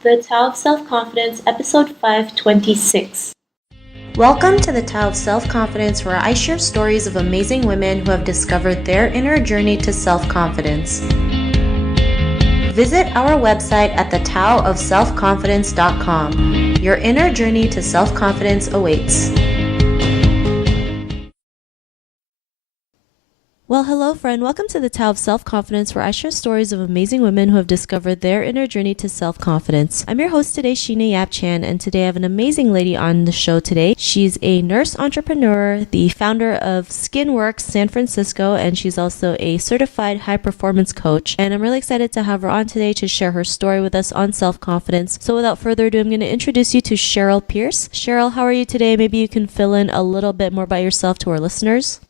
The Tao of Self-Confidence, Episode 526. Welcome to the Tao of Self-Confidence, where I share stories of amazing women who have discovered their inner journey to self-confidence. Visit our website at thetaoofselfconfidence.com. Your inner journey to self-confidence awaits. Well, hello, friend. Welcome to the Tao of Self-Confidence, where I share stories of amazing women who have discovered their inner journey to self-confidence. I'm your host today, Sheena Yap Chan, and today I have an amazing lady on the show today. She's a nurse entrepreneur, the founder of Skinworx San Francisco, and she's also a certified high-performance coach. And I'm really excited to have her on today to share her story with us on self-confidence. So without further ado, I'm going to introduce you to Cheryl Pierce. Cheryl, how are you today? Maybe you can fill in a little bit more about yourself to our listeners.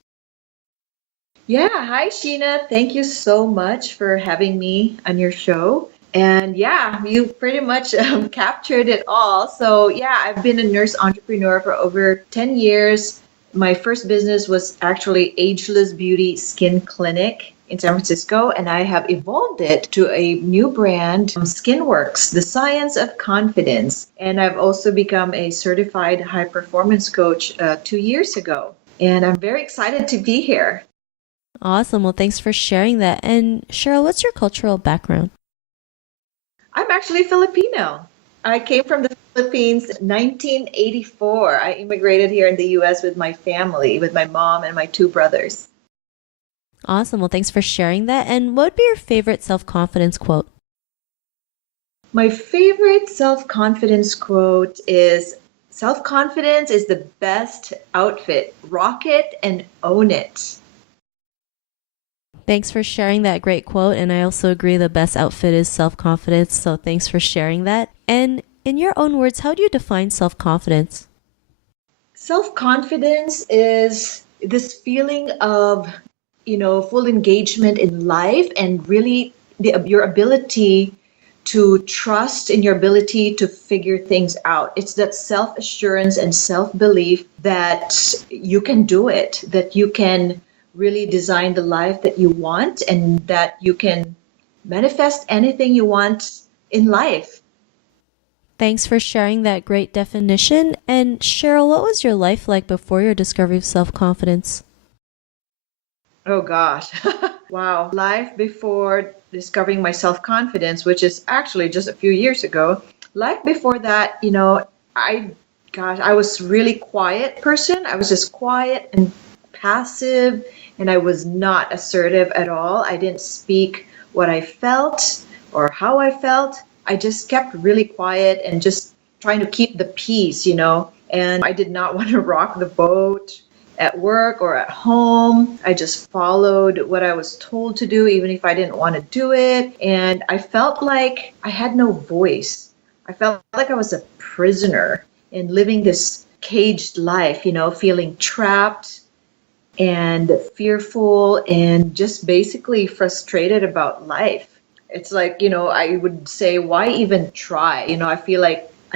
Yeah, hi Sheena. Thank you so much for having me on your show. And yeah, you pretty much captured it all. So yeah, I've been a nurse entrepreneur for over 10 years. My first business was actually Ageless Beauty Skin Clinic in San Francisco, and I have evolved it to a new brand, Skinworx, the science of confidence. And I've also become a certified high performance coach 2 years ago. And I'm very excited to be here. Awesome. Well, thanks for sharing that. And Cheryl, what's your cultural background? I'm actually Filipino. I came from the Philippines 1984. I immigrated here in the US with my family, with my mom and my two brothers. Awesome. Well, thanks for sharing that. And what would be your favorite self-confidence quote? My favorite self-confidence quote is, self-confidence is the best outfit. Rock it and own it. Thanks for sharing that great quote. And I also agree the best outfit is self-confidence. So thanks for sharing that. And in your own words, how do you define self-confidence? Self-confidence is this feeling of, full engagement in life and really your ability to trust in your ability to figure things out. It's that self-assurance and self-belief that you can do it, that you can really design the life that you want and that you can manifest anything you want in life. Thanks for sharing that great definition. And Cheryl, what was your life like before your discovery of self-confidence? Oh gosh. Wow. Life before discovering my self-confidence, which is actually just a few years ago. Life before that, I was really quiet person. I was just quiet and passive, and I was not assertive at all. I didn't speak what I felt or how I felt. I just kept really quiet and just trying to keep the peace, and I did not want to rock the boat at work or at home. I just followed what I was told to do, even if I didn't want to do it. And I felt like I had no voice. I felt like I was a prisoner in living this caged life, feeling trapped and fearful and just basically frustrated about life. It's like, I would say, why even try? I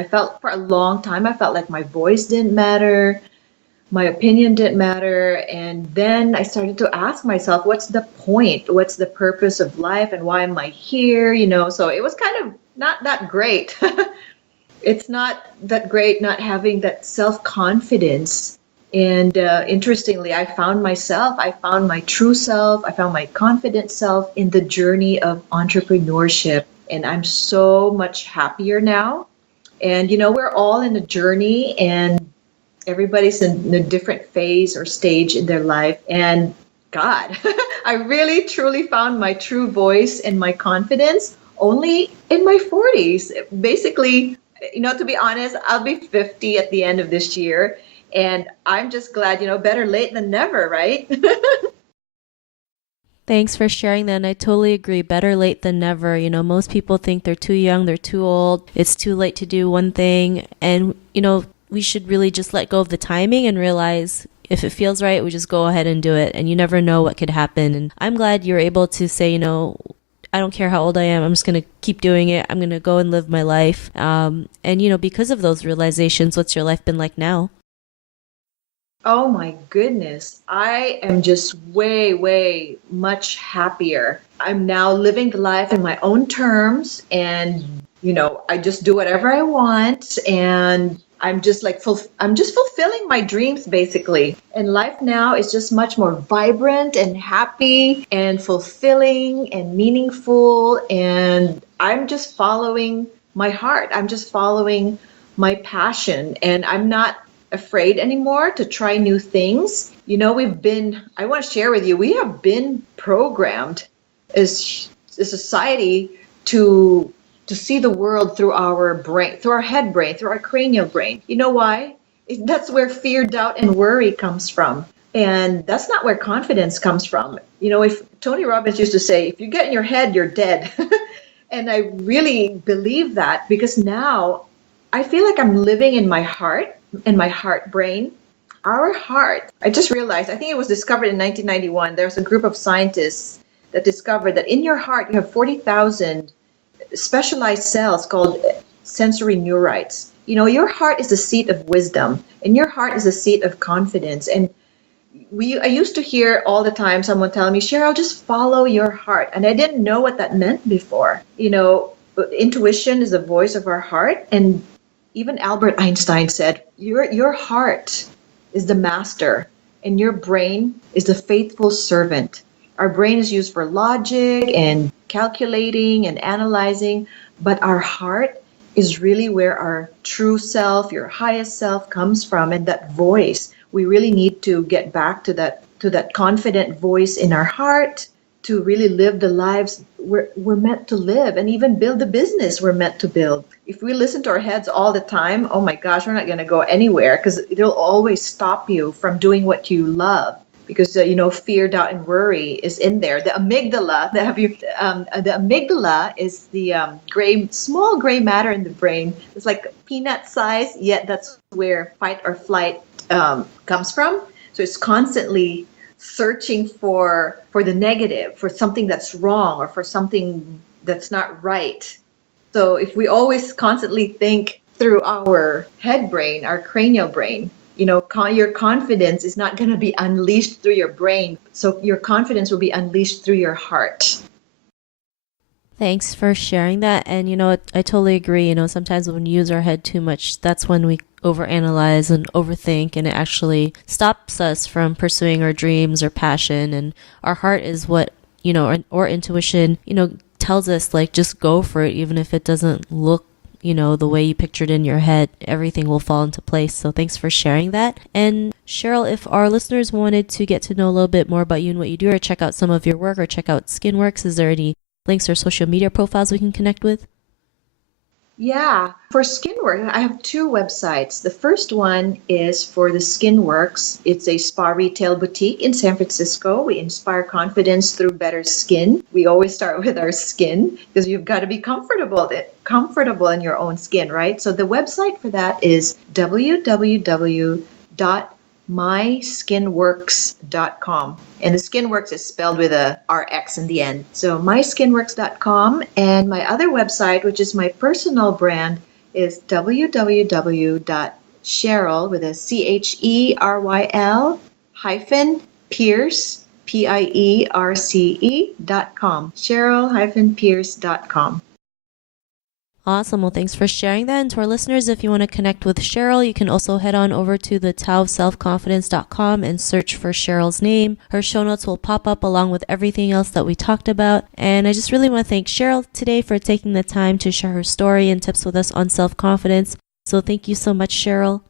felt for a long time, I felt like my voice didn't matter, my opinion didn't matter. And then I started to ask myself, what's the point? What's the purpose of life? And why am I here? So it was kind of not that great. It's not that great not having that self-confidence. And interestingly, I found my true self, I found my confident self in the journey of entrepreneurship. And I'm so much happier now. And, we're all in a journey and everybody's in a different phase or stage in their life. And God, I really truly found my true voice and my confidence only in my 40s. Basically, to be honest, I'll be 50 at the end of this year. And I'm just glad, better late than never, right? Thanks for sharing that. And I totally agree. Better late than never. Most people think they're too young, they're too old, it's too late to do one thing. And, we should really just let go of the timing and realize if it feels right, we just go ahead and do it. And you never know what could happen. And I'm glad you're able to say, I don't care how old I am. I'm just going to keep doing it. I'm going to go and live my life. And, because of those realizations, what's your life been like now? Oh my goodness. I am just way, way much happier. I'm now living the life in my own terms and I just do whatever I want, and I'm just like I'm just fulfilling my dreams basically. And life now is just much more vibrant and happy and fulfilling and meaningful, and I'm just following my heart. I'm just following my passion, and I'm not afraid anymore to try new things. I want to share with you, we have been programmed as a society to see the world through our brain, through our head brain, through our cranial brain. You know why? That's where fear, doubt, and worry comes from. And that's not where confidence comes from. If Tony Robbins used to say, if you get in your head, you're dead. And I really believe that, because now I feel like I'm living in my heart and my heart brain. Our heart, I just realized, I think it was discovered in 1991. There's a group of scientists that discovered that in your heart you have 40,000 specialized cells called sensory neurites. Your heart is the seat of wisdom, and your heart is the seat of confidence. And I used to hear all the time someone telling me, Cheryl, just follow your heart. And I didn't know what that meant before. Intuition is the voice of our heart. And even Albert Einstein said, your heart is the master, and your brain is the faithful servant. Our brain is used for logic and calculating and analyzing, but our heart is really where our true self, your highest self, comes from. And that voice, we really need to get back to that confident voice in our heart to really live the lives we're meant to live, and even build the business we're meant to build. If we listen to our heads all the time, oh my gosh, we're not going to go anywhere, because it'll always stop you from doing what you love. Because fear, doubt, and worry is in there. The amygdala, the amygdala is the small gray matter in the brain. It's like peanut size, yet that's where fight or flight comes from. So it's constantly searching for the negative, for something that's wrong, or for something that's not right. So if we always constantly think through our head brain, our cranial brain, your confidence is not going to be unleashed through your brain. So your confidence will be unleashed through your heart. Thanks for sharing that. And, I totally agree. Sometimes when we use our head too much, that's when we overanalyze and overthink, and it actually stops us from pursuing our dreams or passion. And our heart is what, or intuition, tells us, like, just go for it. Even if it doesn't look the way you pictured in your head, everything will fall into place. So thanks for sharing that. And Cheryl, if our listeners wanted to get to know a little bit more about you and what you do, or check out some of your work, or check out Skinworx, is there any links or social media profiles we can connect with? Yeah, for Skinworx, I have two websites. The first one is for the Skinworx. It's a spa retail boutique in San Francisco. We inspire confidence through better skin. We always start with our skin, because you've got to be comfortable in your own skin, right? So the website for that is www.myskinworx.com. And the Skinworx is spelled with a RX in the end. So myskinworx.com. And my other website, which is my personal brand, is www.cheryl with a CHERYL -Pierce, PIERCE.com. Cheryl-Pierce.com. Awesome. Well, thanks for sharing that. And to our listeners, if you want to connect with Cheryl, you can also head on over to the taoofselfconfidence.com and search for Cheryl's name. Her show notes will pop up along with everything else that we talked about. And I just really want to thank Cheryl today for taking the time to share her story and tips with us on self-confidence. So thank you so much, Cheryl.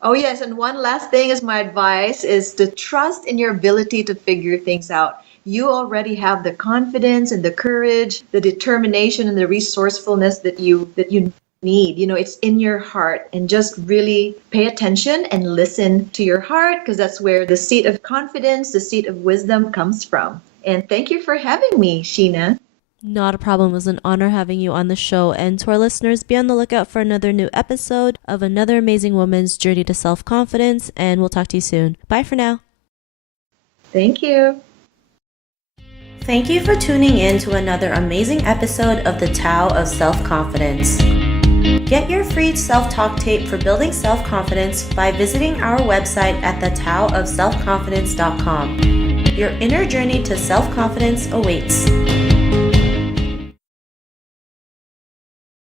Oh, yes. And one last thing is my advice is to trust in your ability to figure things out. You already have the confidence and the courage, the determination and the resourcefulness that you need. It's in your heart, and just really pay attention and listen to your heart, because that's where the seat of confidence, the seat of wisdom comes from. And thank you for having me, Sheena. Not a problem. It was an honor having you on the show. And to our listeners, be on the lookout for another new episode of another amazing woman's journey to self-confidence. And we'll talk to you soon. Bye for now. Thank you. Thank you for tuning in to another amazing episode of the Tao of Self-Confidence. Get your free self-talk tape for building self-confidence by visiting our website at thetaoofselfconfidence.com. Your inner journey to self-confidence awaits.